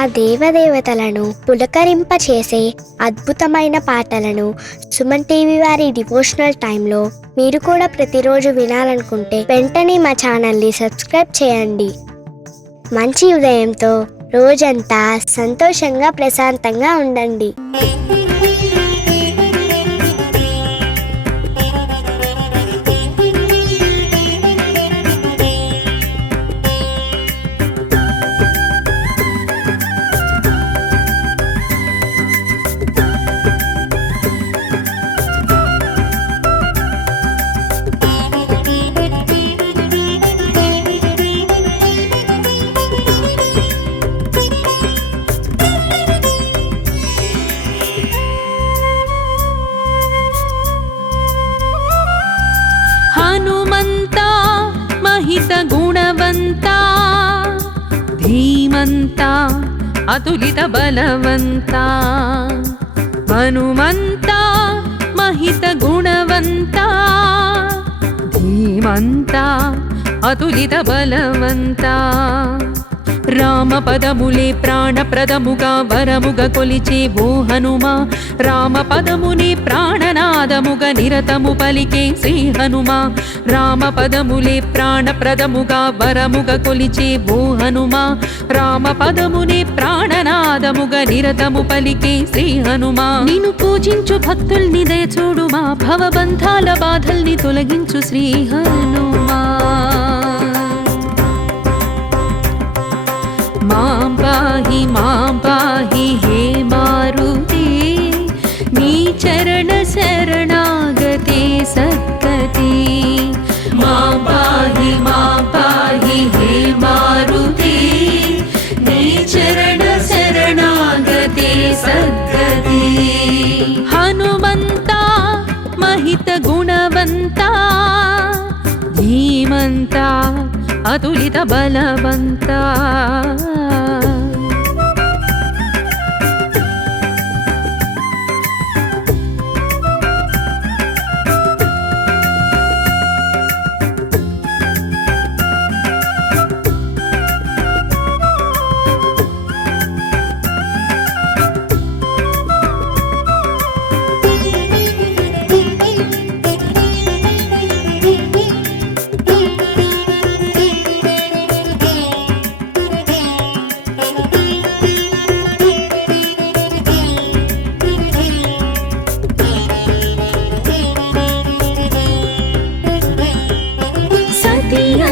ఆ దేవదేవతలను పులకరింపచేసే అద్భుతమైన పాటలను సుమన్ టీవీ వారి డివోషనల్ టైంలో మీరు కూడా ప్రతిరోజు వినాలనుకుంటే వెంటనే మా ఛానల్ని సబ్స్క్రైబ్ చేయండి. మంచి ఉదయంతో రోజంతా సంతోషంగా ప్రశాంతంగా ఉండండి. హనుమంతా మహిత గుణవంతా ధీమంతా అతులిత బలవంతా. హనుమంతా మహిత గుణవంతా ధీమంతా అతులిత బలవంతా. రామ పదములే ప్రాణప్రదముగా వరముగా కొలిచే ఓ హనుమా, రామ పదముని ప్రాణనాదముగా నిరతము పలికే శ్రీ హనుమా. రామ పదములే ప్రాణప్రదముగా వరముగా కొలిచే ఓ హనుమా, రామ పదముని ప్రాణనాదముగా నిరతము పలికే శ్రీ హనుమా. నిన్ను పూజించు భక్తుల్ని దయచూడుమా, భవబంధాల బాధల్ని తొలగించు శ్రీ హనుమా. మాం పాహి హే మారుతే, నీ చరణ శరణాగతే సద్గతి. మాం పాహి హే మారుతే, నీ చరణ శరణాగతే సద్గతి. హనుమంతా మహిత గుణవంతా ధీమంతా అతులిత బలవంతా.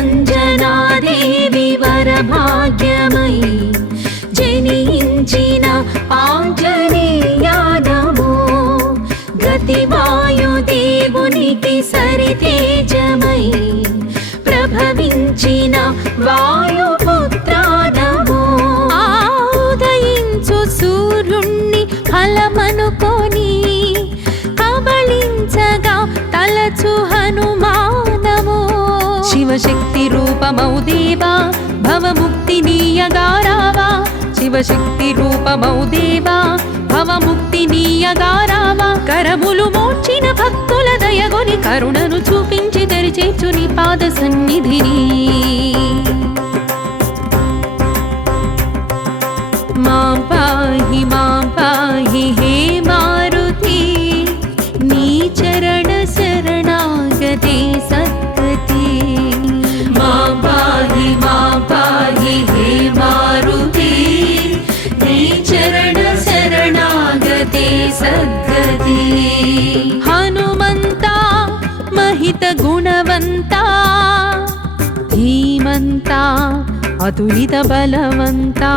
అంజనాదేవి వరభాగ్యమయి జనించిన ఆంజనేయా నమో. గతివాయుదేవునికి సరితేజమై ప్రభవించిన వాయుపుత్రా నమో. ఉదయించు సూర్యుణ్ణి ఫలమనుకొని కబళించగా తలచు హనుమానమో. శివశక్తి రూపమౌ దేవా భవముక్తి నీయగారావా. శివశక్తి రూపమౌ దేవా భవముక్తి నీయగారావా. కరములు మోర్చిన భక్తుల దయగొని కరుణను చూపించి తెరిచేర్చు నీ పాద సన్నిధిని. మాం పాహి హే మారుతి, నీ చరణ శరణాగతే సద్గతి. మాం పాహి హే మారుతి, నీ చరణ శరణాగతే సద్గతి. హనుమంతా మహిత గుణవంతా ధీమంతా అతులిత బలవంతా.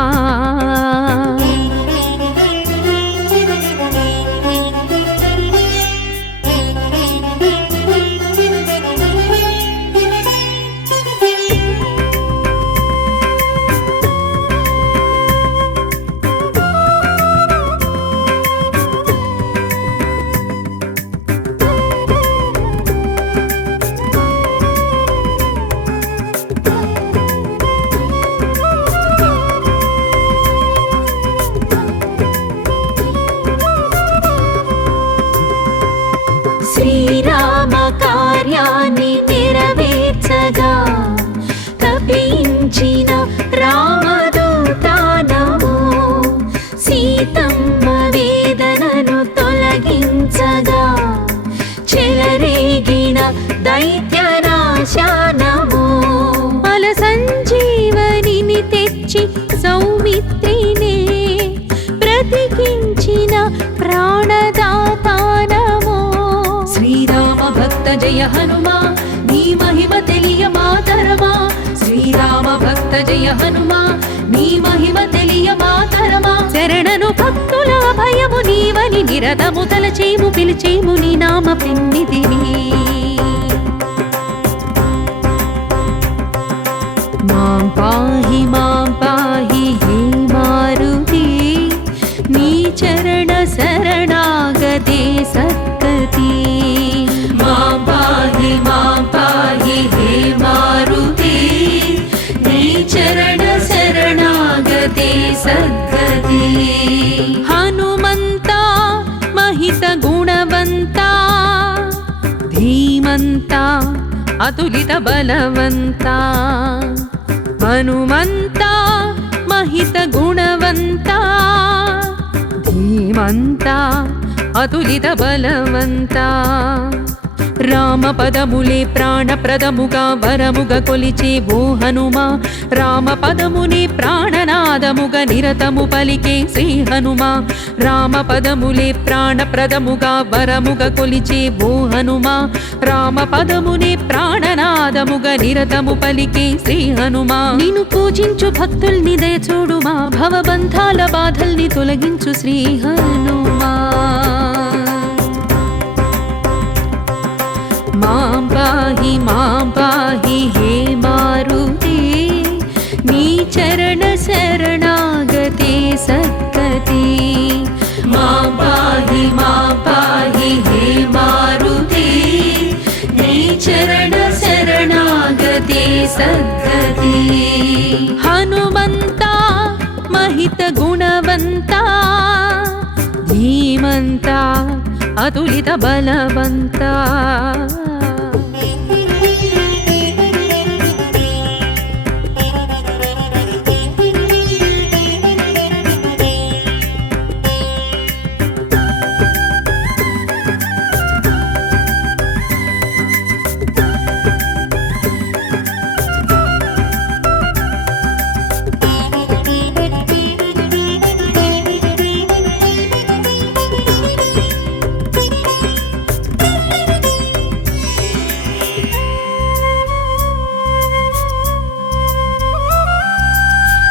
హనుమా నీ మహిమ తెలియ మాతరమా శ్రీరామ భక్త జయ హనుమా నీ మహిమ తెలియ మాతరమా శరణను భక్తుల భయము నీవని నిరతము తలచేము పిలిచేము నీ నామ పెన్నిదిని మాం పాహి హే మారుతి నీ చరణ శరణాగతే సద్గతి మాం పాహి హే మారుతి నీ చరణ శరణాగతే సద్గతి హనుమంత మహిత గుణవంత ధీమంత అతులిత బలవంత హనుమంత మహిత గుణవంత ధీమంత అతులిత బలవంత రామ పదములే ప్రాణప్రదముగా వరముగా కొలిచే ఓ హనుమా రామ పదముని ప్రాణనాదముగా నిరతము పలికే శ్రీ హనుమా రామ పదములే ప్రాణప్రదముగా వరముగా కొలిచే ఓ హనుమా రామ పదముని ప్రాణనాదముగా నిరతము పలికే శ్రీ హనుమా నిన్ను పూజించు భక్తుల్ని దయ చూడుమా భవబంధాల బాధల్ని తొలగించు శ్రీ హనుమా మాం పాహి హే మారుతి నీ చరణ శరణాగతే సద్గతి మాం పాహి హే మారుతి నీ చరణ శరణాగతే సద్గతి హనుమంత మహిత గుణవంత ధీమంత అతులిత బలవంత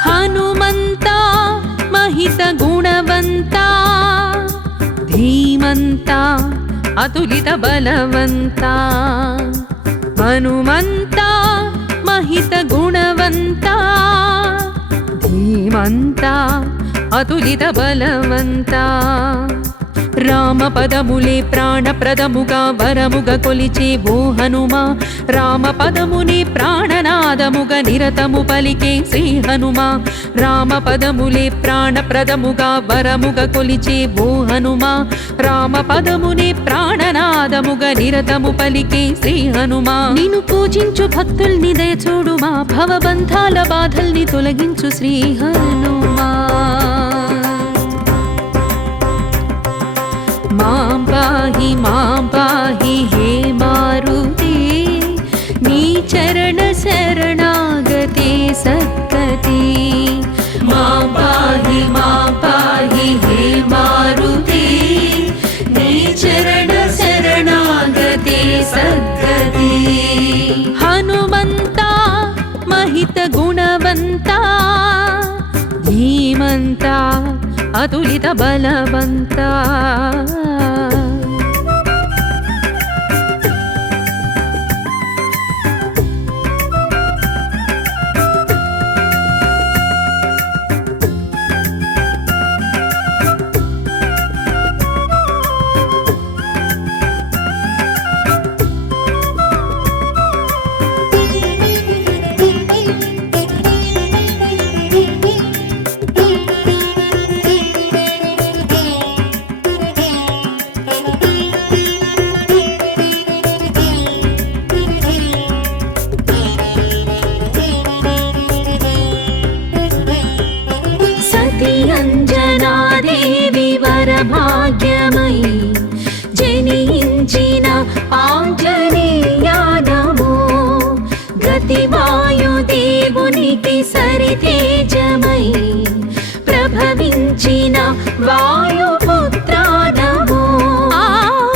హనుమంత మహిత గుణవంత ధీమంత అతులిత బలవంత హనుమంత మహిత గుణవంత ధీమంత అతులిత బలవంత రామ పదములే ప్రాణప్రదముగా వరముగా కొలిచే ఓ హనుమా రామ పదముని ప్రాణనాదముగా నిరతము పలికే శ్రీ హనుమా రామ పదములే ప్రాణప్రదముగా వరముగా కొలిచే ఓ హనుమా రామ పదముని ప్రాణనాదముగా నిరతము పలికే శ్రీ హనుమా నిన్ను పూజించు భక్తుల్ని దయ చూడుమా భవబంధాల బాధల్ని తొలగించు శ్రీ హనుమా మాం పాహి హే మారుతి నీ చరణ శరణాగతే సద్గతి మాం పాహి హే మారుతి నీ చరణ శరణాగతే సద్గతి హనుమంత మహిత గుణవంత ధీమంత అతులిత బలవంత అంజనాదేవి వరభాగ్యమయి జనించిన ఆంజనేయా నమో గతివాయుదేవునికి సరితేజమై ప్రభవించిన వాయుపుత్రా నమో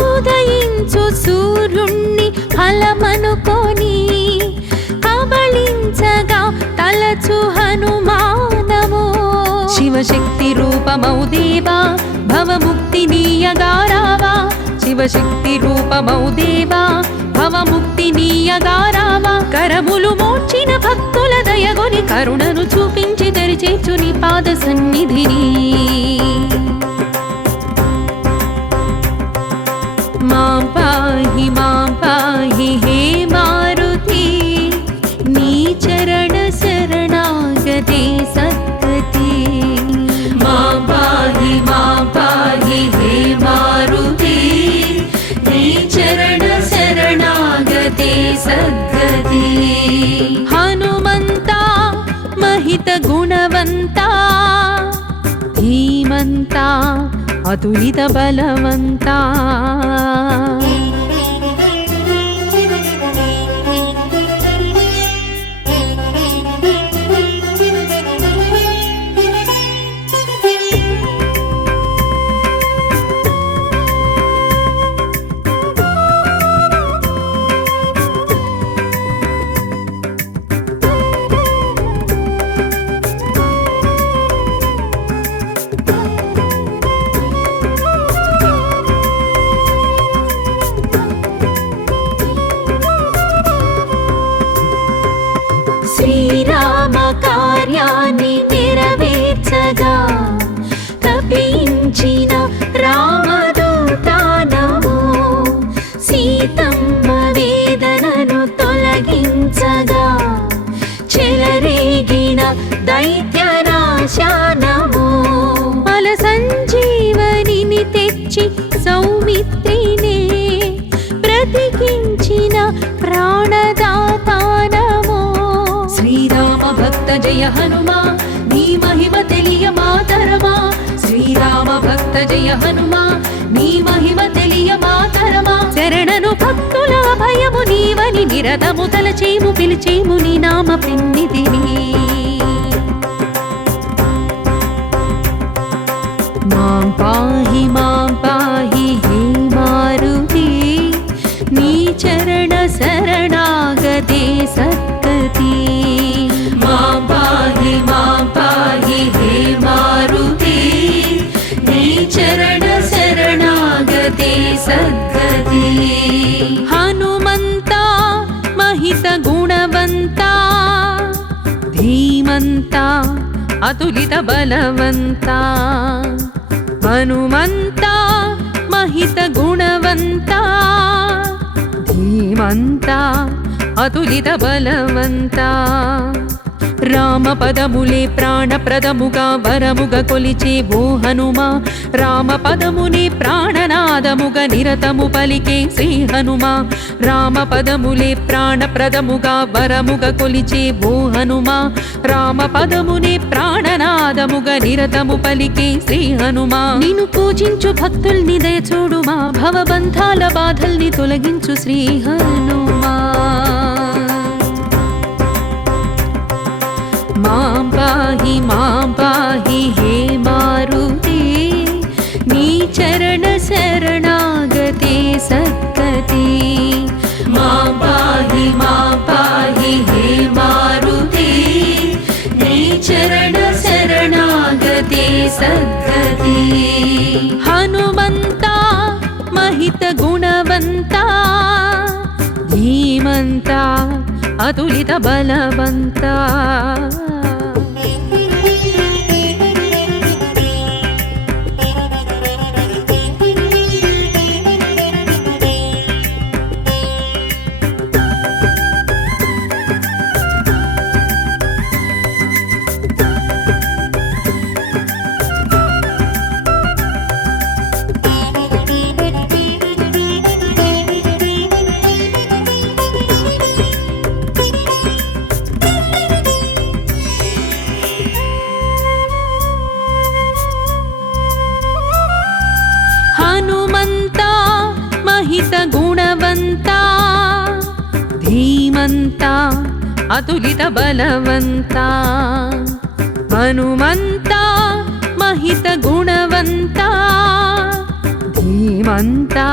ఉదయించు సూర్యుణ్ణి ఫల రూపమౌ దేవా భవముక్తినీయగారావా శివశక్తి రూపమౌ దేవా భవముక్తినీయగారావా కరములు మోర్చిన భక్తుల దయగొని కరుణను చూపించి తెరిచేర్చు నీ పాద సన్నిధిని మాం పాహి హే మారుతి నీ చరణ శరణాగతే సద్గతి మాం పాహి హే మారుతి నీ చరణ శరణాగతే సద్గతి హనుమంతా మహిత గుణవంతా ధీమంతా అతులిత బలవంతా శ్రీరామ కార్యాన్ని నెరవేర్చగా తపించిన రామదూతానము సీతమ్మ వేదనను తొలగించగా చెలరేగిన దైత్యనాశానము అల సంజీవనిని తెచ్చి సౌమిత్రినే బ్రతికించిన ప్రాణదాతానము శ్రీరామ భక్త జయ హనుమా నీ మహిమ తెలియ మాతరమా శ్రీరామ భక్త జయ హనుమా నీ మహిమ తెలియ మాతరమా శరణను భక్తుల భయము నీవని నిరతము తలచేము పిలిచేము నీ నామ పిన్నిధిని మాం పాహి హే మారుతి నీ చరణ శరణాగతే సద్గతి మాం పాహి హే మారుతి నీ చరణ శరణాగతే సద్గతి హనుమంతా మహిత గుణవంతా ధీమంతా అతులిత బలవంతా హనుమంతా మహిత గుణవంతా ధీమంతా అతులిత బలవంతా రామ పదములే ప్రాణప్రదముగా వరముగా కొలిచే ఓ హనుమా రామ పదమునే ప్రాణనాదముగా నిరతము పలికే శ్రీ హనుమా రామ పదములే ప్రాణప్రదముగా వరముగా కొలిచే ఓ హనుమా రామ పదమునే ప్రాణనాదముగా నిరతము పలికే శ్రీ హనుమా నిన్ను పూజించు భక్తుల్ని దయచూడుమా భవబంధాల బాధల్ని తొలగించు శ్రీ హనుమా మాం పాహి హే మారుతి నీ చరణ శరణాగతే సద్గతి మాం పాహి హే మారుతి నీ చరణ శరణాగతే సద్గతి హనుమంతా మహిత గుణవంతా ధీమంతా అతులిత బలవంతా హనుమంతా మహిత గుణవంతా ధీమంతా అతులిత బలవంతా హనుమంతా మహిత గుణవంతా ధీమంతా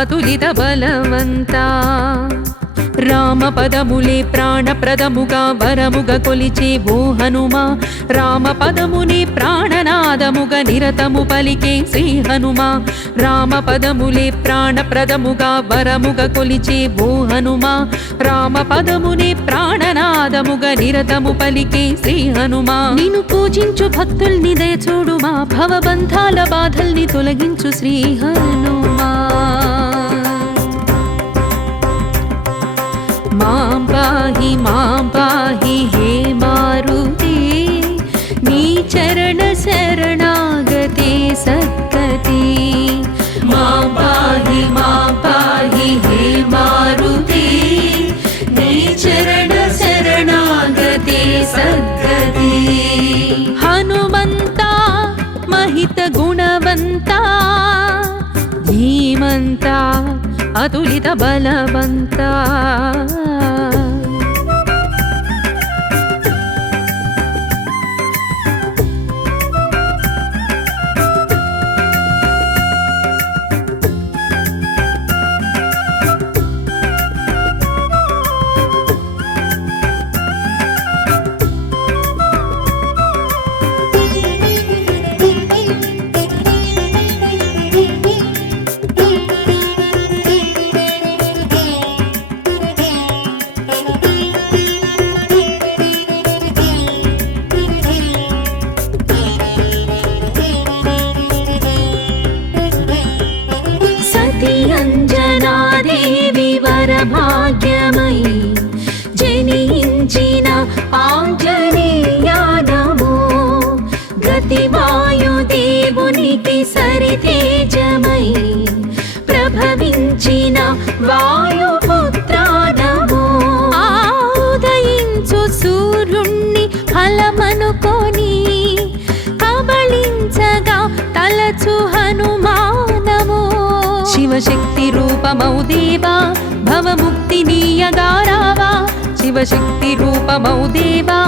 అతులిత బలవంతా రామ పదములే ప్రాణప్రదముగా వరముగా కొలిచే ఓ హనుమా రామ పదమునే ప్రాణనాదముగా నిరతము పలికే శ్రీ హనుమా రామ పదములే ప్రాణప్రదముగా వరముగా కొలిచే ఓ హనుమా రామ పదమునే ప్రాణనాదముగా నిరతము పలికే శ్రీ హనుమా నిన్ను పూజించు భక్తుల్ని దయచూడుమా భవబంధాల బాధల్ని తొలగించు శ్రీ హనుమా మాం పాహి హే మారుతి నీ చరణ శరణాగతే సద్గతి మాం పాహి హే మారుతి నీ చరణ శరణాగతే సద్గతి హనుమంతా మహిత గుణవంతా ధీమంతా అతులిత బలవంతా అంజనాదేవి వరభాగ్యమయి జనించిన ఆంజనేయా నమో గతివాయుదేవునికి సరితేజమై ప్రభవించిన వాయుపుత్రా నమో ఉదయించు సూర్యుణ్ణి ఫలమనుకొని కబళించగా తలచు హనుమానమో శివశక్తి రూపమౌ దేవా భవముక్తి నీయగారావా శివశక్తి రూపమౌ దేవా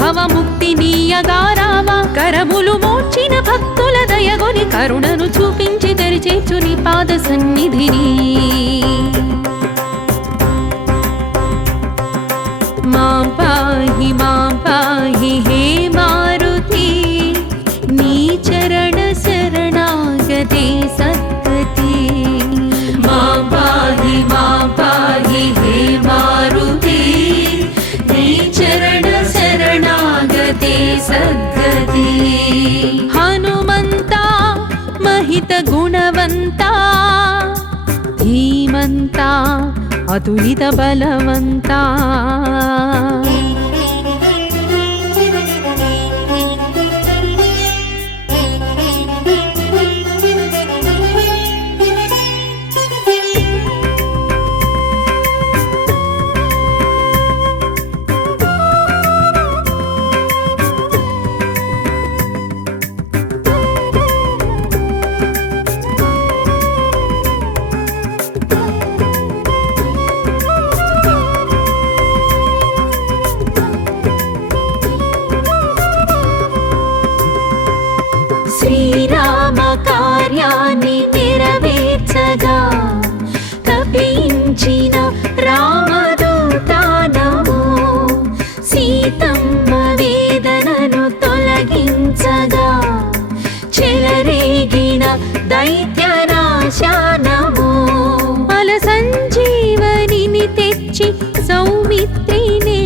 భవముక్తి నీయగారావా కరములు మోర్చిన భక్తుల దయగొని కరుణను చూపించి తెరిచేచు నీ పాద సన్నిధిని మాం పాహి హే మారుతి నీ చరణ శరణాగతే సద్గతి మాం పాహి హే మారుతి నీ చరణ శరణాగతే సద్గతి హనుమంతా మహిత గుణవంతా ధీమంతా అతులిత బలవంతా శ్రీరామ కార్యాన్ని నెరవేర్చగా తపించిన రామదూతా నమో సీతమ్మ వేదనను తొలగించగా చెలరేగిన దైత్యనాశా నమో అల సంజీవనిని తెచ్చి సౌమిత్రినే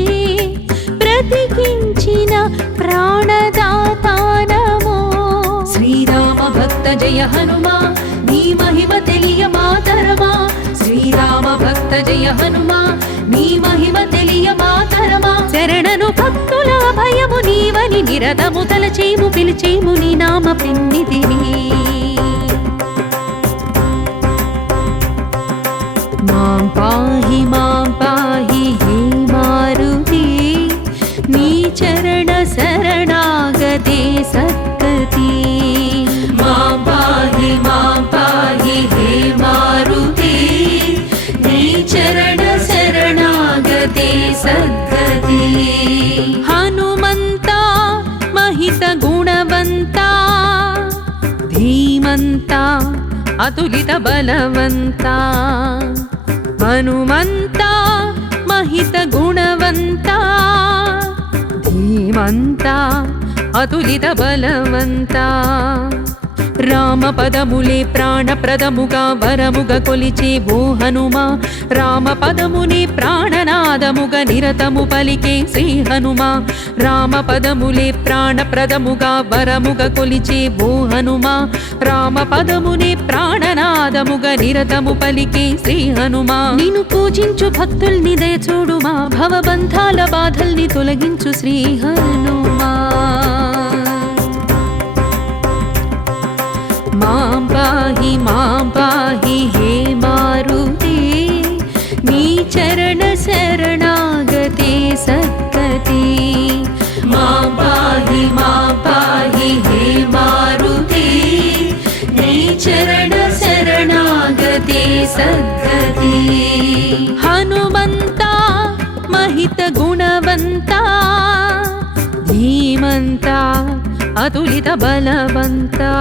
బ్రతికించిన ప్రాణదాతా నమో శ్రీరామ భక్త జయ హనుమా నీ మహిమ తెలియ మాతరమా శ్రీరామ భక్త జయ హనుమా నీ మహిమ తెలియ మాతరమా శరణను భక్తుల భయము నీవని నిరతము తలచేము పిలిచేము నీ నామ పెన్నిధిని మాం పాహి హే మారుతి నీ చరణ శరణాగతే సద్గతి మాం పాహి హే మారుతి నీ చరణ శరణాగతే సద్గతి హనుమంతా మహిత గుణవంతా ధీమంతా అతులిత బలవంతా హనుమంతా महित गुणवंता ధీమంతా అతులిత బలవంతా రామపదములే ప్రాణప్రదముగా వరముగా కొలిచే ఓ హనుమా రామపదముని ప్రాణనాదముగా నిరతము పలికే శ్రీ హనుమా రామపదములే ప్రాణప్రదముగా వరముగా కొలిచే ఓ హనుమా రామపదముని ప్రాణనాదముగా నిరతము పలికే శ్రీ హనుమా నిన్ను పూజించు భక్తుల్ని దయచూడుమా భవబంధాల బాధల్ని తొలగించు శ్రీ హనుమా मां पाहि हे मारुते नी चरण शरणागते सद्गति मां पाहि हे मारुते नी चरण शरणागते सद्गति हनुमन्ता महित गुणवन्ता धीमन्ता अतुलित बलवन्ता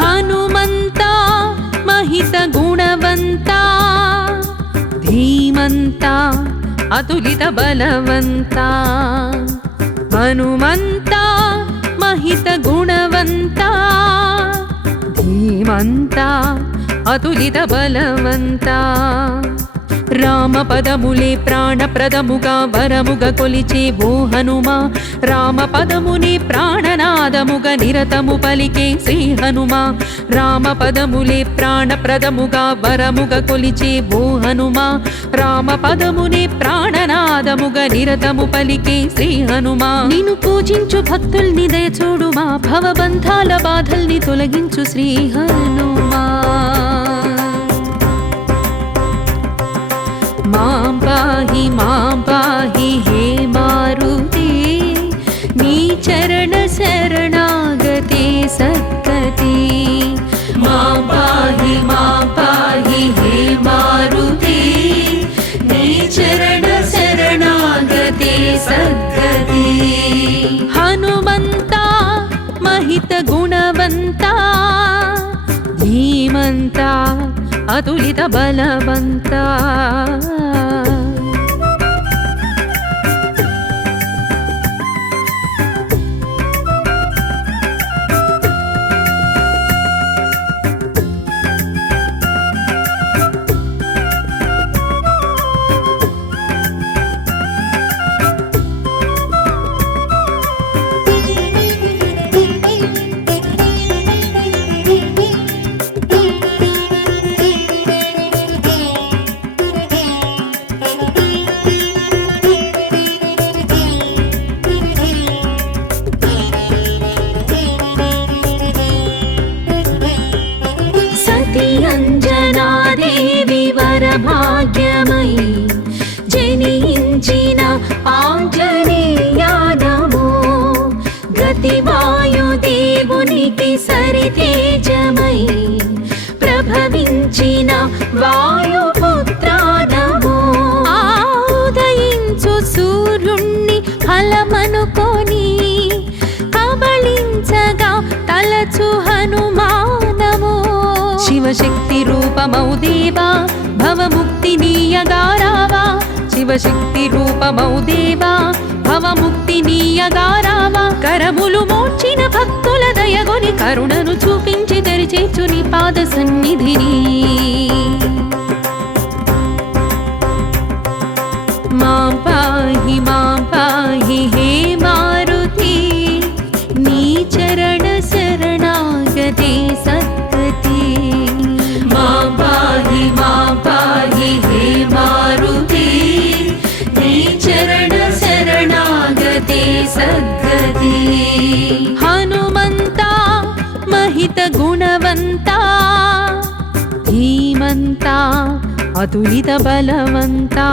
हनुमन्ता महित गुणवन्ता धीमन्ता अतुलित बलवन्ता हनुमन्ता महित गुणवन्ता धीमन्ता अतुलित बलवन्ता రామపదములే ప్రాణప్రదముగా వరముగా కొలిచే ఓ హనుమా రామపదముని ప్రాణనాదముగా నిరతము పలికే శ్రీ హనుమా రామపదములే ప్రాణప్రదముగా వరముగా కొలిచే ఓ హనుమా రామపదముని ప్రాణనాదముగా నిరతము పలికే శ్రీ హనుమా నిన్ను పూజించు భక్తుల్ని దయచూడుమా భవబంధాల బాధల్ని తొలగించు శ్రీ హనుమా मां पाहि हे मारुते नी चरण शरणागते सद्गति मां पाहि हे मारुते नी चरण शरणागते सद्गति हनुमन्ता महित गुणवन्ता धीमन्ता अतुलित बलवन्ता अंजनादेवी वरभाग्यमयी जनिंचिन आंजनेया नमो गतिवायुदेवुनिकी सरितेजमयी ప్రభవించిన వాయుపుత్ర నమో ఉదయించు సూర్యుణ్ణి ఫలమనుకొని కబళించగా తలచు హనుమానమో శివశక్తి రూపమౌ దేవా భవముక్తి నీయగారావా శివశక్తి రూపమౌ దేవా భవముక్తి నీయగారావా కరములు మోర్చిన భక్తుల దయగొని కరుణను చూపించి తెరిచేచు నీ పాద సన్నిధిని మాం పాహి హే మారుతి నీ చరణ శరణాగతే సద్గతి మాం పాహి హే మారుతి నీ చరణ శరణాగతే సద్గతి హనుమంతా महित गुणवंता అతులిత బలవంతా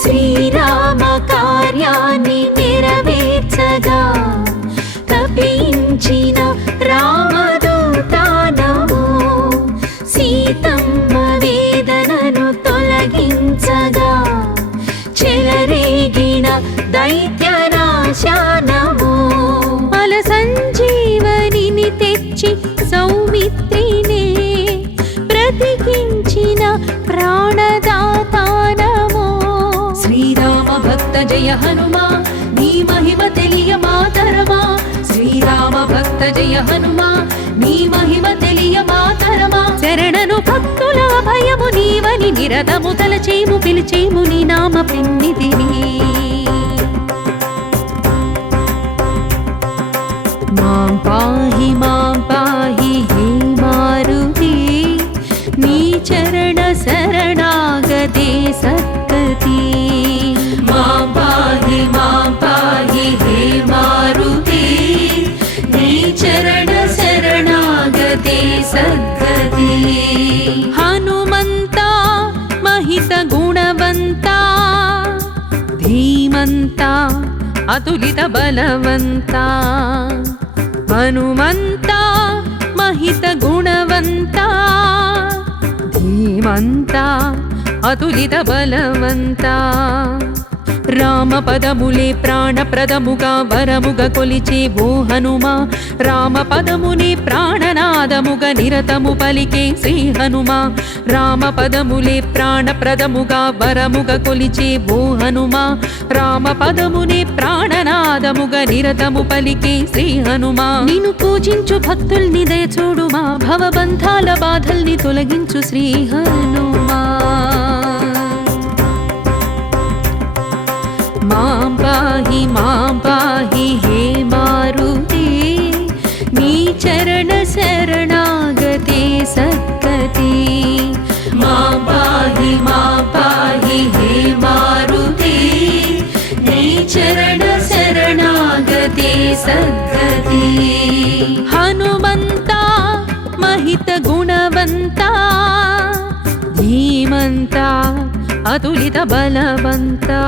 శ్రీరామ కార్యాన్ని నెరవేర్చగా తపించిన రామదూతానము సీతమ్మ వేదనను తొలగించగా చెలరేగిన దైత్యనాశానము అల సంజీవనిని తెచ్చి సౌమిత్రినే బ్రతికించిన ప్రాణదాతానము శ్రీరామ భక్త జయ హనుమా నీ మహిమ తెలియ మాతరమా శ్రీరామ భక్త జయ హనుమా నీ మహిమ తెలియ మాతరమా శరణను భక్తుల భయము నీవని నిరతము తలచేము పిలిచేము నీ నామ పెన్నిదిని మాం పాహి హే మారుతి నీ చరణ శరణాగతే సద్గతి మాం పాహి హే మారుతి నీ చరణ శరణాగతే సద్గతి హనుమంతా మహిత గుణవంతా ధీమంతా అతులిత బలవంతా హనుమంతా మహిత గుణవంతా ధీమంతా అతులిత బలవంతా రామ పదములే ప్రాణప్రదముగా వరముగా కొలిచే ఓ హనుమా రామ పదమునే ప్రాణనాదముగా నిరతము పలికే శ్రీ హనుమా రామ పదములే ప్రాణప్రదముగా వరముగా కొలిచే ఓ హనుమా రామ పదమునే ప్రాణనాదముగా నిరతము పలికే శ్రీ హనుమా నిన్ను పూజించు భక్తుల్ని దయచూడుమా భవబంధాల బాధల్ని తొలగించు శ్రీ హనుమా మాం పాహి హే మారుతి నీ చరణ శరణాగతే సద్గతి మాం పాహి హే మారుతి నీ చరణ శరణాగతే సద్గతి హనుమంతా మహిత గుణవంతా ధీమంతా అతులిత బలవంతా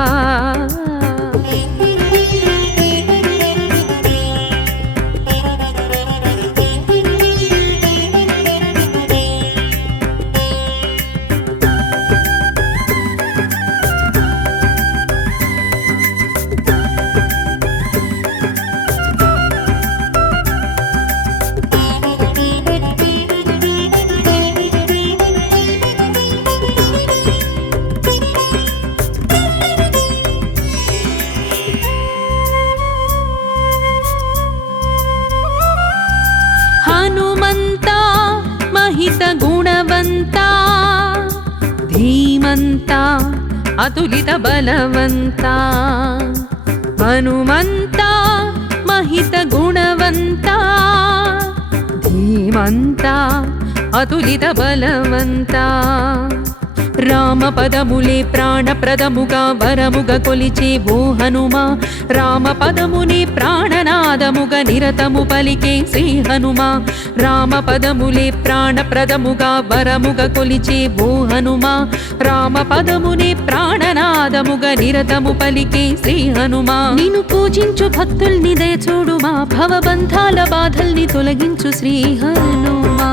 హనుమంతా మహిత గుణవంతా ధీమంతా అతులిత బలవంతా హనుమంతా మహిత గుణవంతా ధీమంతా అతులిత బలవంతా రామ పదములే ప్రాణప్రదముగా వరముగా కొలిచే ఓ హనుమా రామ పదమునే ప్రాణనాదముగా నిరతము పలికే శ్రీ హనుమా రామ పదములే ప్రాణప్రదముగా వరముగా కొలిచే ఓ హనుమా రామ పదమునే ప్రాణనాదముగా నిరతము పలికే శ్రీ హనుమా నిన్ను పూజించు భక్తుల్ని దయచూడుమా భవబంధాల బాధల్ని తొలగించు శ్రీ హనుమా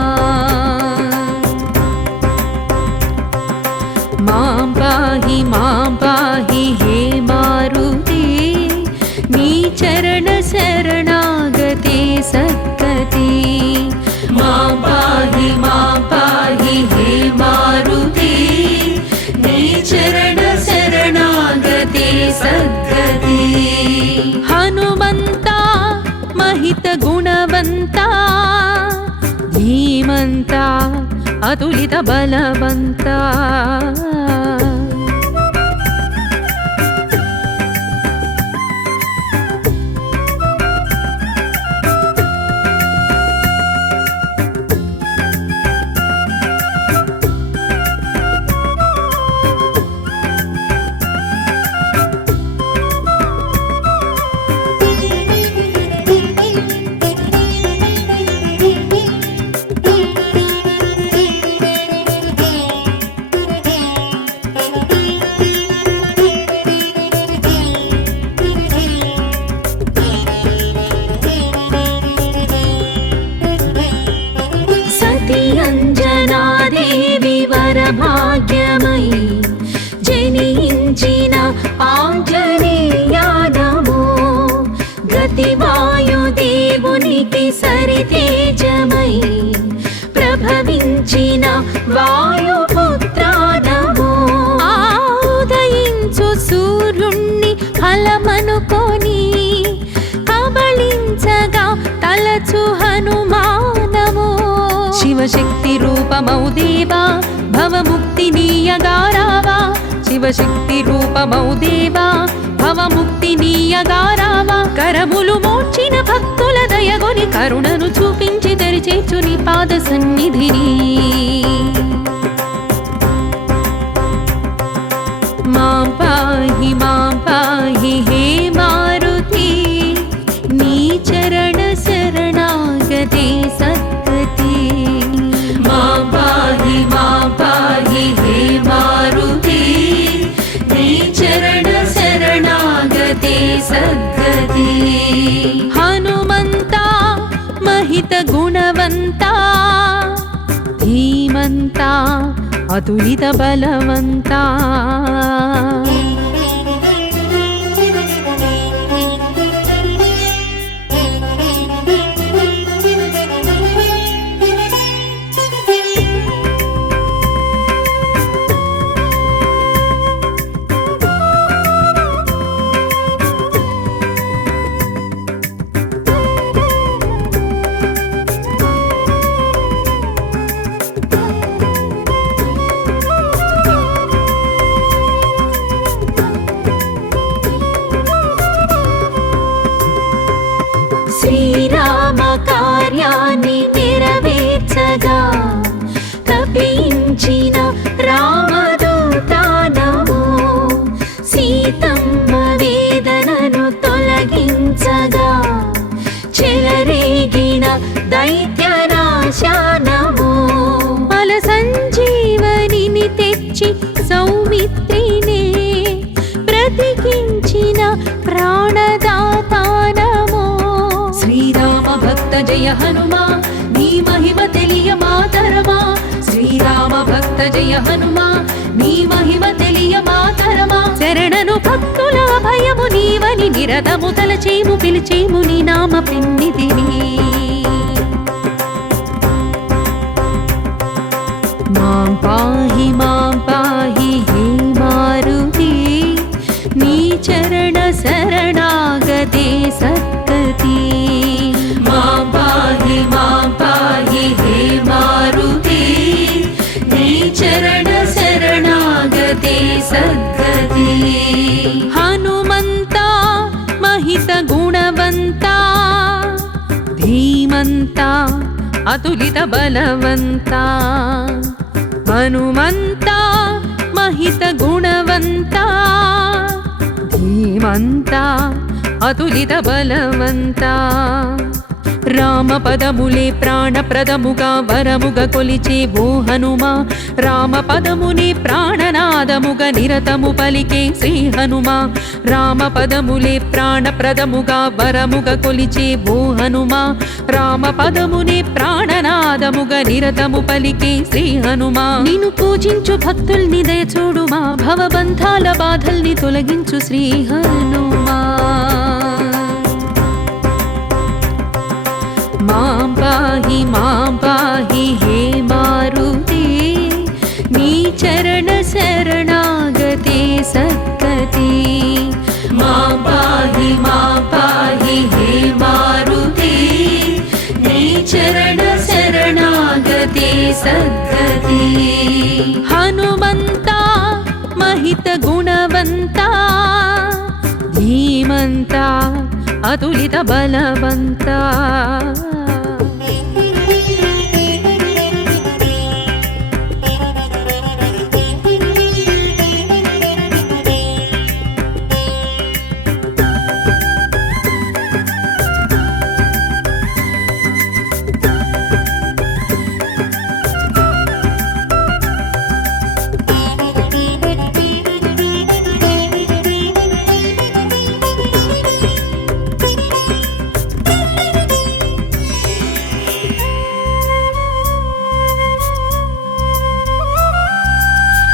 మాం పాహి హే మారుతి నీ చరణ శరణాగతే సద్గతి మాం పాహి హే మారుతి నీ చరణ శరణాగతే సద్గతి హనుమంతా మహిత గుణవంతా ధీమంత అతులిత బలవంత భాగ్యమై జనించిన ఆంజనేయానమో గతివాయుదేవునికి సరితేజమై ప్రభవించిన వాయుపుత్రానమో ఉదయించు సూర్యుణ్ణి ఫలమనుకొని కబళించగా తలచు హనుమానమో శివశక్తి రూపమౌ దేవా భవముక్తి నీయగారావా శివశక్తి రూపమౌ దేవా భవముక్తి నీయగారావా కరములు మోర్చిన భక్తుల దయగొని కరుణను చూపించి తెరిచేచు నీ పాద సన్నిధిని మాం పాహి హే మారుతి నీ చరణ శరణాగతే సద్గతి మాం పాహి హే మారుతి నీ చరణ శరణాగతే సద్గతి హనుమంత మహిత గుణవంత ధీమంత అతులిత బలవంత శ్రీరామ కార్యాన్ని నెరవేర్చగా తపించిన రామదూతానమో సీతమ్మ వేదనను తొలగించగా చెలరేగిన దైత్యనాశానమో అల సంజీవనిని తెచ్చి సౌమిత్రినే బ్రతికించిన ప్రాణదాతానమో శ్రీరామ భక్త జయ హనుమా నీ మహిమ తెలియ మాతరమా శ్రీరామ భక్త జయ హనుమా నీ మహిమ తెలియ మాతరమా శరణను భక్తుల భయము నీవని నిరతము తలచేము పిలిచేము నీ నామ పెన్నిధిని మాం పాహి హే మారుతి నీ చరణ శరణాగతే సద్గతి మాం పాహి హే మారుతి నీ చరణ శరణాగతే సద్గతి హనుమంత మహిత గుణవంత ధీమంత అతులిత బలవంత హనుమంత మహిత గుణవంత ధీమంత అతులిత బలవంత రామ పదములే ప్రాణప్రదముగా వరముగా కొలిచే ఓ హనుమా రామ పదమునే ప్రాణనాదముగా నిరతము పలికే శ్రీ హనుమా రామ పదములే ప్రాణప్రదముగా వరముగా కొలిచే ఓ హనుమా రామ పదమునే ప్రాణనాదముగా నిరతము పలికే శ్రీ హనుమా నిన్ను పూజించు భక్తుల్ని దయచూడుమా భవబంధాల బాధల్ని తొలగించు శ్రీ హనుమా మాం పాహి హే మారుతి నీ చరణ శరణాగతే సద్గతి మాం పాహి హే మారుతి నీ చరణ శరణాగతే सद्गति हनुमन्ता महित गुणवन्ता धीमन्ता अतुलित बलवन्ता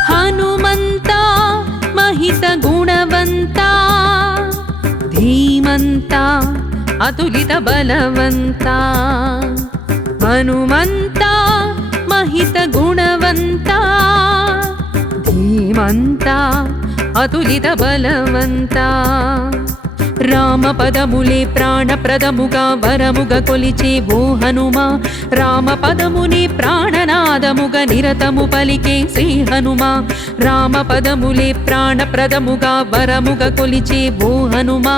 हनुमन्ता महित गुणवन्ता धीमन्ता अतुलित बलवन्ता हनुमन्ता महित गुणवन्ता धीमन्ता अतुलित बलवन्ता రామపదములే ప్రాణప్రదముగా వరముగ కొలిచే ఓ హనుమా రామపదమునే ప్రాణనాదముగ నిరతము పలికే శ్రీ హనుమా రామపదములే ప్రాణప్రదముగా వరముగ కొలిచే ఓ హనుమా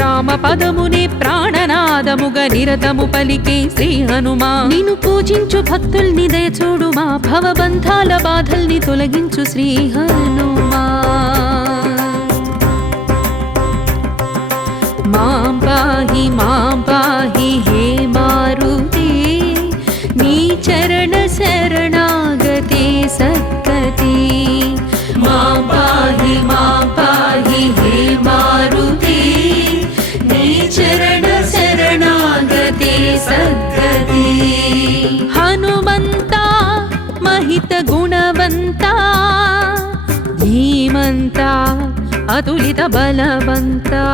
రామపదమునే ప్రాణనాదముగ నిరతము పలికే శ్రీ హనుమా నిన్ను పూజించు భక్తుల్ని దయచూడుమా భవబంధాల బాధల్ని తొలగించు శ్రీ హనుమా मां पाहि हे मारुते नी चरण शरणागते सद्गति मां पाहि हे मारुते नी चरण शरणागते सद्गति हनुमन्ता महित गुणवन्ता धीमन्ता अतुलित बलवन्ता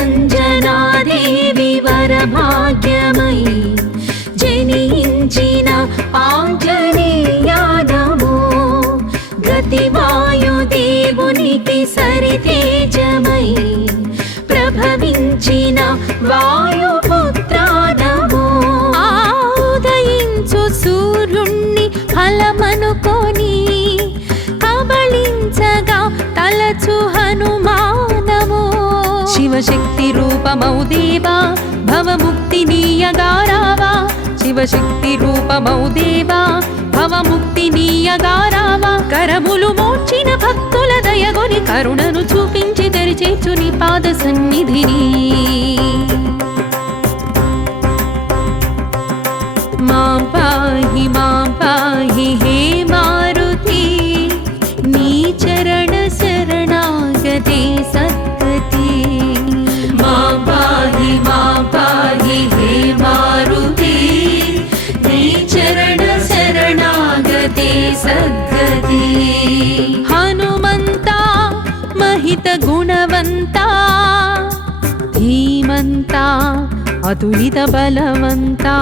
अंजनादेवी वरभाग्यमयी जनिंचिन आंजनेयानमो गतिवायुदेवुनिकी सरितेजमयी प्रभविंचिन वायुपुत्रानमो उदयिंचु सूर्युణ్ణి ఫలమనుకొని కబళించగా తలచు హనుమానమో शिवशक्ति रूपमौ देवा भवमुक्तिनीयगारावा शिवशक्ति रूपमौ देवा भवमुक्तिनीयगारावा करमुलु మోర్చిన భక్తుల దయగొని కరుణను చూపించి తెరిచేచు నీ పాద సన్నిధిని మాం పాహి హే మారుతి నీ చరణ శరణాగతే సద్గతి मां पाहि हे मारुति नी चरण शरणागते सद्गति हनुमन्ता महित गुणवन्ता धीमन्ता अतुलित बलवन्ता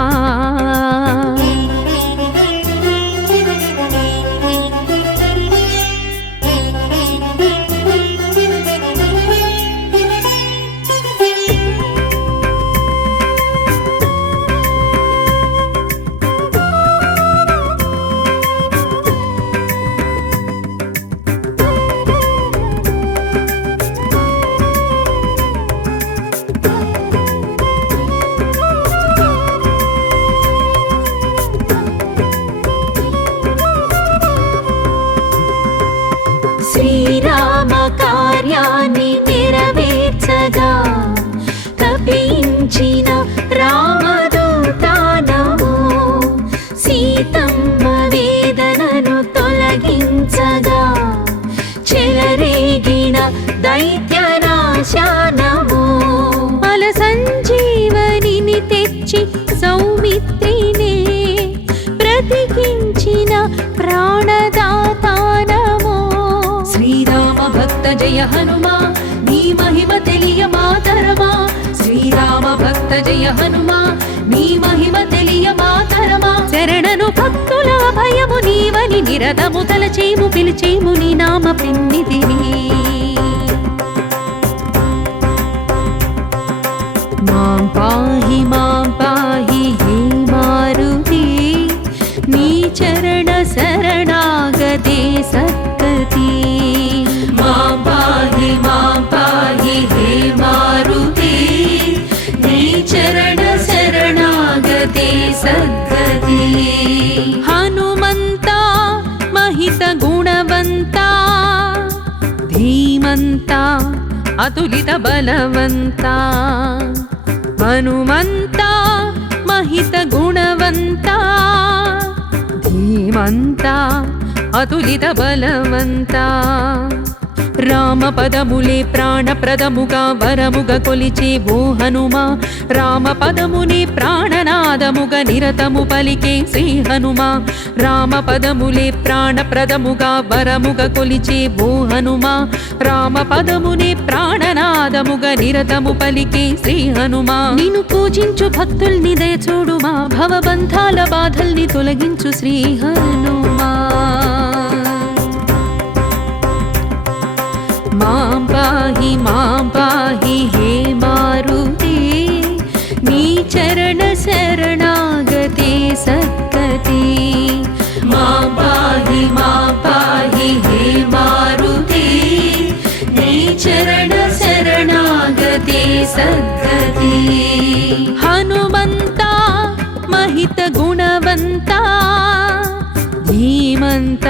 జయ హనుమా నీ మహిమ తెలియ మాతరమా శరణను భక్తుల భయము నీవని నిరతము తలచేము పిలిచేము నీ నామ పెన్నిదిని మాం పాహి హే మారుతి నీ చరణ శరణాగతే సద్గతి మాం పాహి హే మారుతి నీ చరణ శరణాగతే సద్గతి హనుమంత మహిత గుణవంత ధీమంత అతులిత బలవంత హనుమంత మహిత గుణవంత ధీమంత అతులిత బలవంత రామ పదములే ప్రాణప్రదముగా వరముగా కొలిచే ఓ హనుమా రామ పదమునే ప్రాణనాదముగా నిరతము పలికే శ్రీ హనుమా రామ పదములే ప్రాణప్రదముగా వరముగా కొలిచే ఓ హనుమా రామ పదమునే ప్రాణనాదముగా నిరతము పలికే శ్రీ హనుమా నిన్ను పూజించు భక్తుల్ని దయచూడుమా భవబంధాల బాధల్ని తొలగించు శ్రీ హనుమా మాం పాహి హే మారుతి నీ చరణ శరణాగతే సద్గతి మాం పాహి హే మారుతి నీ చరణ శరణాగతే సద్గతి హనుమంత మహిత గుణవంత ధీమంత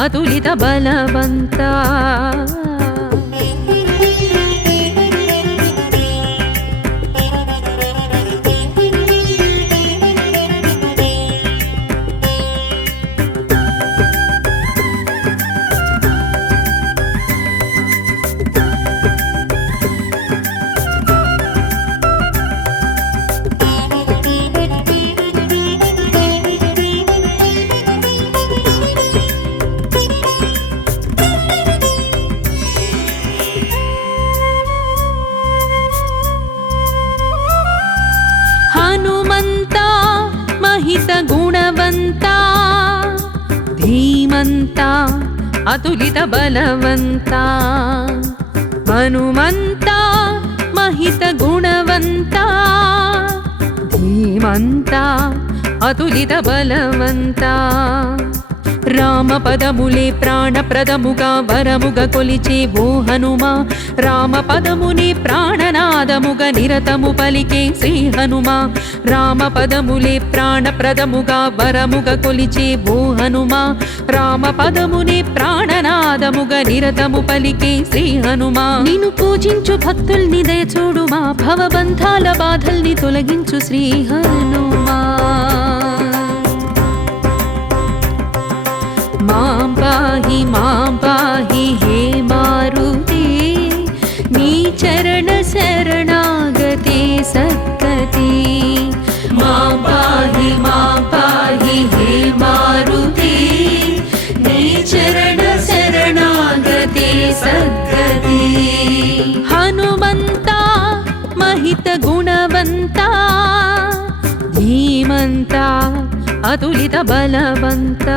అతులిత బలవంత హనుమంత మహిత గుణవంత ధీమంత అతులిత బలవంత హనుమంత మహిత గుణవంత ధీమంత అతులిత బలవంత రామ పదములే ప్రాణప్రదముగా వరముగా కొలిచే ఓ హనుమా రామ పదమునే ప్రాణనాదముగా నిరతము పలికే శ్రీ హనుమా రామ పదములే ప్రాణప్రదముగా వరముగా కొలిచే ఓ హనుమా రామ పదమునే ప్రాణనాదముగా నిరతము పలికే శ్రీ హనుమా నిన్ను పూజించు భక్తుల్ని దయచూడుమా భవబంధాల బాధల్ని తొలగించు శ్రీ హనుమా మాం పాహి హే మారుతి నీ చరణ శరణాగతే సద్గతి మాం పాహి హే మారుతి నీ చరణ శరణాగతే సద్గతి హనుమంత మహిత గుణవంత ధీమంత అతులిత బలవంత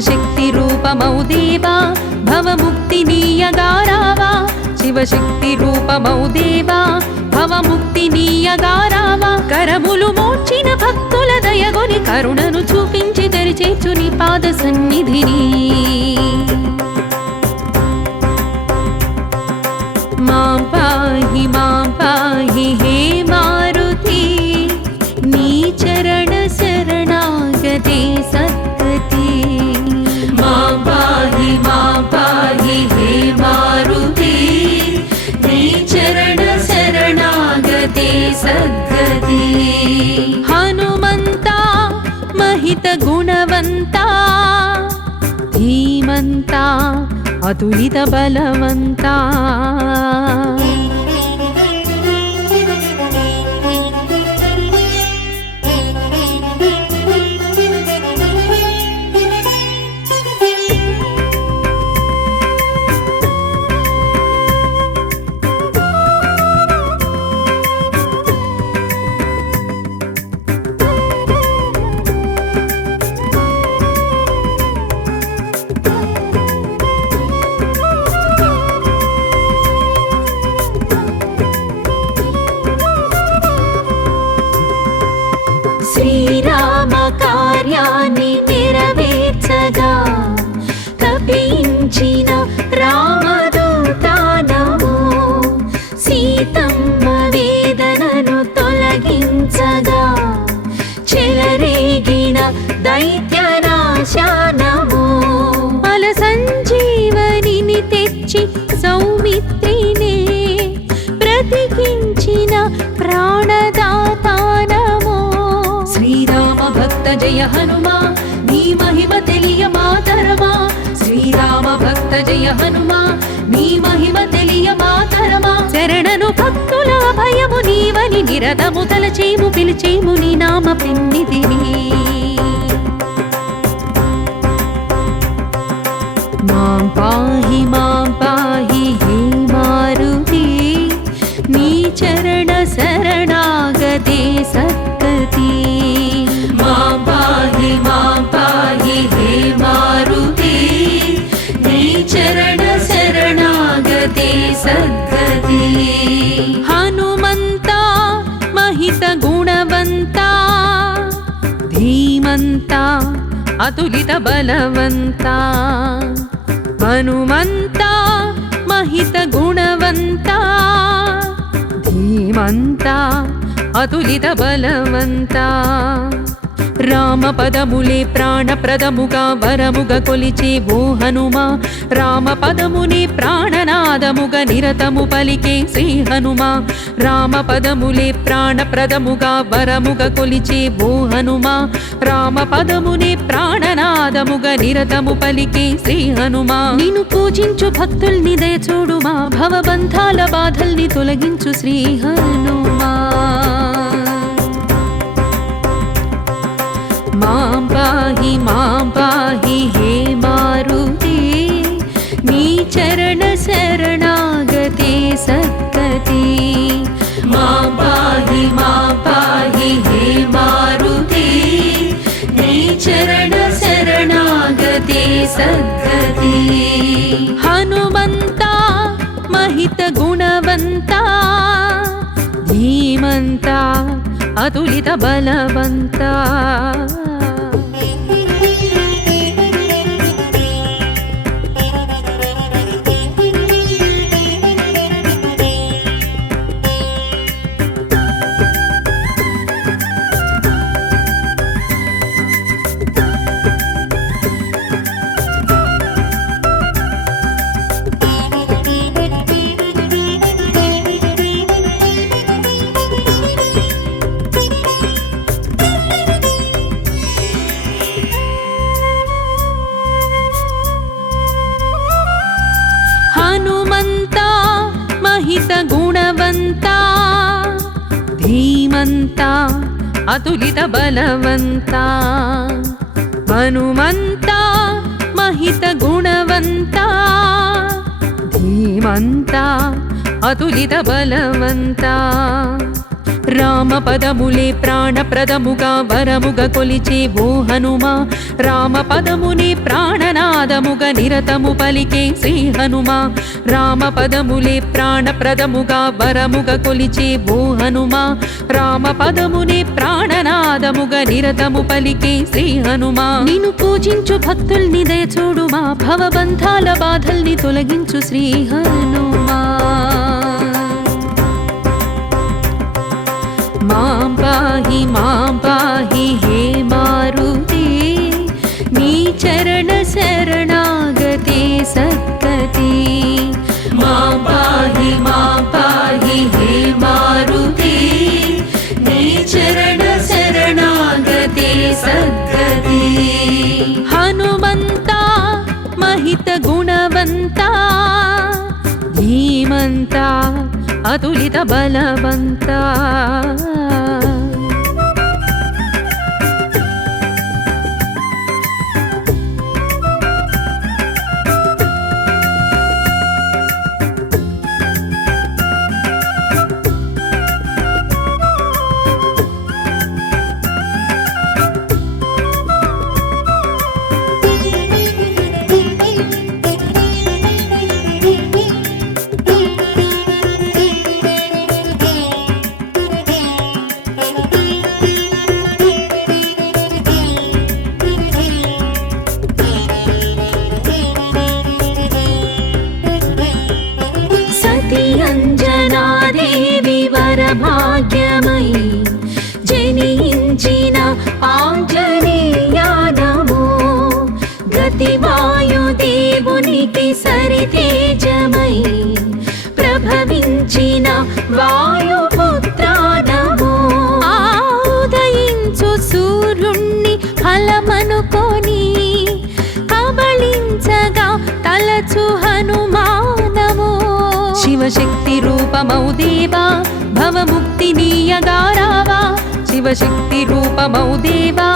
శివశక్తి రూపమౌ దేవా భవముక్తినీయగారావా శివశక్తి రూపమౌ దేవా భవముక్తినీయగారావా కరములు మోర్చిన భక్తుల దయగొని కరుణను చూపించి తెరిచేచు నీ పాద సన్నిధిని మాం పాహి హే మారుతి నీ చరణ శరణాగతే సద్గతి మాం పాహి హే మారుతి నీ చరణ శరణాగతే సద్గతి హనుమంతా మహిత గుణవంతా ధీమంతా అతులిత బలవంతా శ్రీరామ కార్యాన్ని నెరవేర్చగా తపించిన రామదూతానము సీతమ్మ వేదనను తొలగించగా చెలరేగిన దైత్యనాశానము అల సంజీవనిని తెచ్చి సౌమిత్రినే బ్రతికించిన ప్రాణదాతానము శ్రీరామ భక్త జయ హనుమా నీ మహిమ తెలియ మాతరమా శ్రీరామ భక్త జయ హనుమా నీ మహిమ తెలియ మాతరమా శరణను భక్తుల భయము నీవని నిరతము తలచేము పిలిచేము నీ నామ పెన్నిధిని మాం పాహి హే మారుతి నీ చరణ శరణాగతే సద్గతి మాం పాహి హే మారుతి నీ చరణ శరణాగతే సద్గతి హనుమంతా మహిత గుణవంతా ధీమంతా అతులిత బలవంతా హనుమంతా మహిత గుణవంతా ధీమంతా అతులిత బలవంతా రామ పదములే ప్రాణప్రదముగా వరముగా కొలిచే ఓ హనుమా రామ పదమునే ప్రాణనాదముగా నిరతము పలికే శ్రీ హనుమా రామ పదములే ప్రాణప్రదముగా వరముగా కొలిచే ఓ హనుమా రామ పదమునే ప్రాణనాదముగా నిరతము పలికే శ్రీ హనుమా నిన్ను పూజించు భక్తుల్ని దయచూడుమా భవబంధాల బాధల్ని తొలగించు శ్రీ హనుమా మాం పాహి హే మారుతి నీ చరణ శరణాగతే సద్గతి మాం పాహి హే మారుతి నీ చరణ శరణాగతే సద్గతి హనుమంతా మహిత గుణవంతా ధీమంతా అతులిత బలవంతా హనుమంతా మహిత గుణవంతా ధీమంతా అతులిత బలవంతా హనుమంతా మహిత గుణవంతా ధీమంతా అతులిత బలవంతా రామ పదములే ప్రాణప్రదముగా వరముగా కొలిచే ఓ హనుమా రామ పదమునే ప్రాణనాదముగా నిరతము పలికే శ్రీ హనుమా రామ పదములే ప్రాణప్రదముగా వరముగా కొలిచే ఓ హనుమా రామ పదమునే ప్రాణనాదముగా నిరతము పలికే శ్రీ హనుమా నిన్ను పూజించు భక్తుల్ని దయ చూడుమా భవబంధాల బాధల్ని తొలగించు శ్రీ హనుమా మాం పాహి హే మారుతి నీ చరణ శరణాగతే సద్గతి మాం పాహి హే మారుతి నీ చరణ శరణాగతే సద్గతి హనుమంతా మహిత గుణవంతా ధీమంతా అతులిత బలవంతా అంజనాదేవి వరభాగ్యమయి జనించిన ఆంజనేయానమో గతివాయుదేవునికి సరితేజమై ప్రభవించిన వాయుపుత్రానమో ఉదయించు సూర్యుణ్ణి ఫలమనుకొని కబళించగా తలచు హనుమానమో శివశక్తి రూపమౌ దేవా భవముక్తి నీయగారావా శివశక్తి రూపమౌ దేవా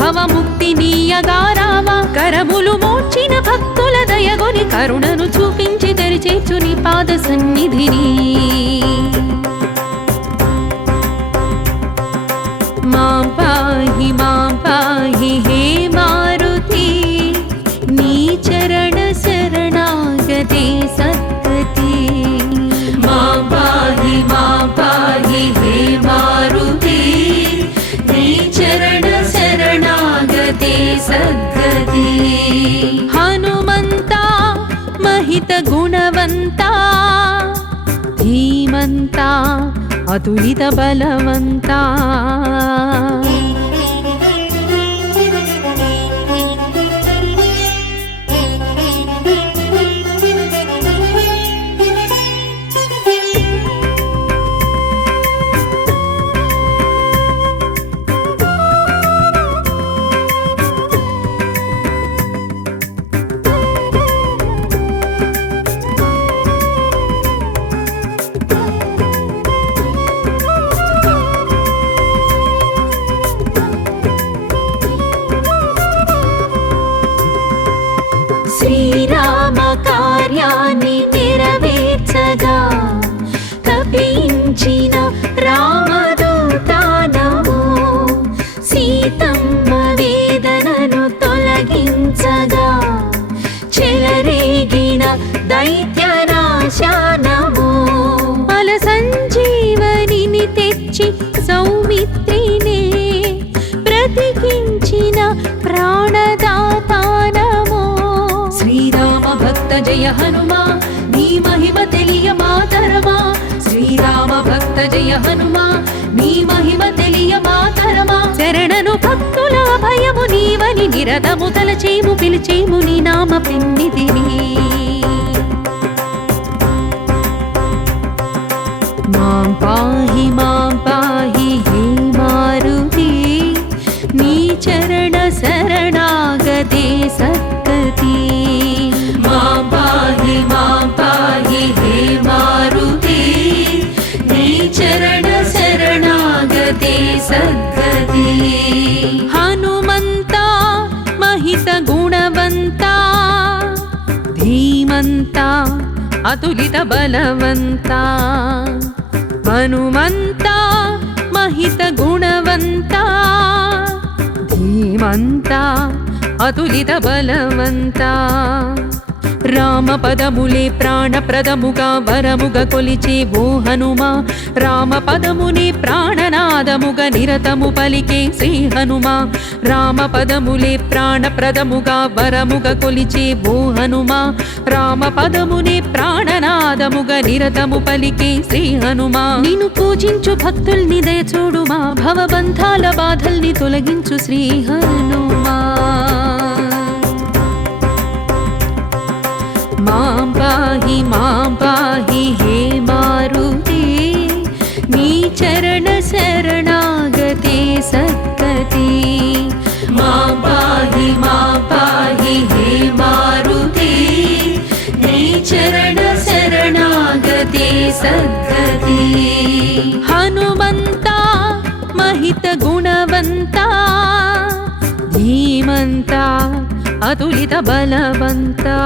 భవముక్తి నీయగారావా కరములు మోర్చిన భక్తుల దయగొని కరుణను చూపించి తెరిచేచు నీ పాద సన్నిధిని మాం పాహి హే మారుతి నీ చరణ శరణాగతే సద్గతి మాం పాహి హే మారుతి నీ చరణ శరణాగతే సద్గతి హనుమంతా మహిత గుణవంతా ధీమంతా అతులిత బలవంతా శ్రీరామ కార్యాన్ని నెరవేర్చగా తపించిన రామదూతానమో సీతమ్మ వేదనను తొలగించగా చెలరేగిన దైత్యనాశానమో బల సంజీవనిని తెచ్చి సౌమిత్రినే బ్రతికించిన ప్రాణదాతానమో శ్రీరామ భక్త జయ హనుమా నీ మహిమ తెలియ మాతరమా శ్రీరామ భక్త జయ హనుమా నీ మహిమ తెలియ మాతరమా శరణను భక్తుల భయము నీవని నిరతము తలచేము పిలిచేము నీ నామ పిన్నిదిని మాం పాహి హే మారుతి నీ చరణ శరణాగతే సద్గతి మాం పాహి హే మారుతి నీ చరణ శరణాగతే సద్గతి హనుమంతా మహిత గుణవంతా ధీమంతా అతులిత బలవంతా హనుమంతా महित गुणवंता ధీమంతా అతులిత బలవంతా రామపదములే ప్రాణప్రదముగా వరముగ కొలిచే ఓ హనుమా రామపదమునే ప్రాణనాదముగా నిరతము పలికే శ్రీ హనుమా రామపదములే ప్రాణప్రదముగా వరముగ కొలిచే ఓ హనుమా రామపదమునే ప్రాణనాదముగా నిరతము పలికే శ్రీ హనుమా నిన్ను పూజించు భక్తుల్ని దయచూడుమా భవబంధాల బాధల్ని తొలగించు శ్రీ హనుమా మాం పాహి హే మారుతి నీ చరణ శరణాగతే సద్గతి మాం పాహి హే మారుతి నీ చరణ శరణాగతే సద్గతి హనుమంతా మహిత గుణవంతా ధీమంతా అతులిత బలవంతా